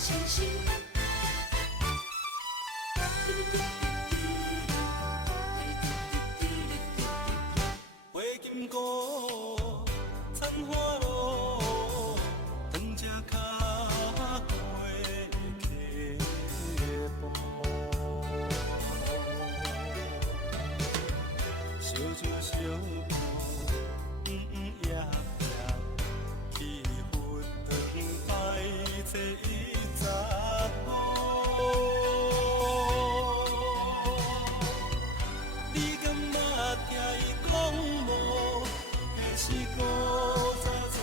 星星。花金菇，残花路，长只脚过溪步。小酒小步，夜夜去赴汤摆坐伊查某。你敢捌听伊讲无？迄时古早庄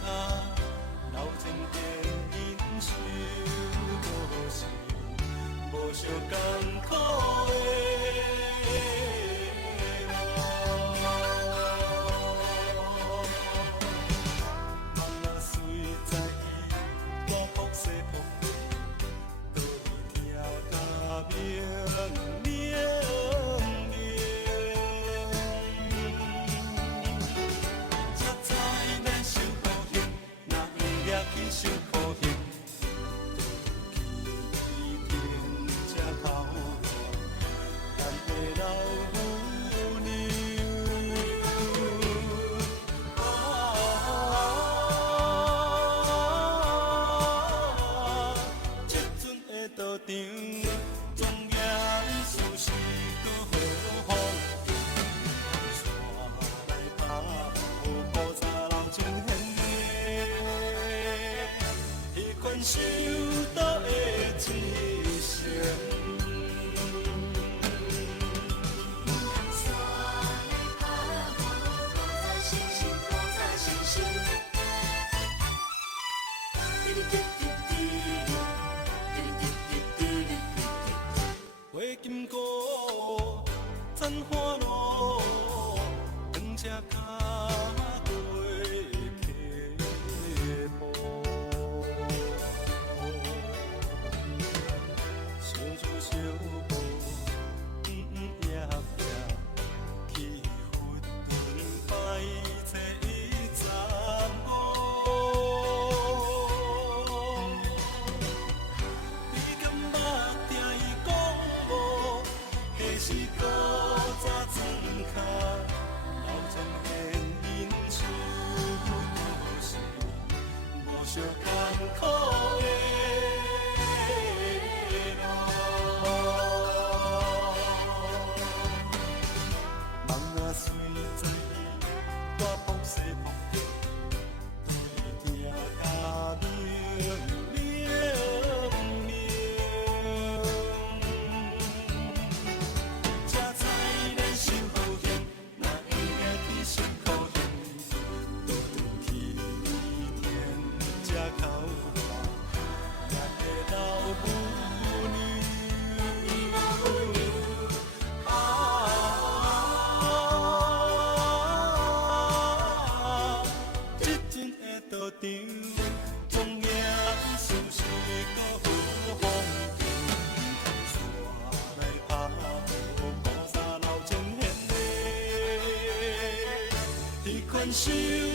脚，流情电因受无是无相艰苦的。受苦刑，去天才靠咱的老母娘。这阵的道场，庄严事实搁好风带来打无古早老情现。受到的一生，山来爬无古早星星，古早星星。花金菇，残花路，长只脚过溪步。小酒小步，夜夜去赴汤摆坐伊查某。你敢捌听伊讲无？迄时古早庄脚，老庄现因受无是无相艰苦的。随在大风西风，对听甲明明。这菜咱受好刑，若硬去受苦刑，倒转去天这口饭，咱的老母娘。道场庄严事实搁有风景，山来爬无古早老情现的，迄款受。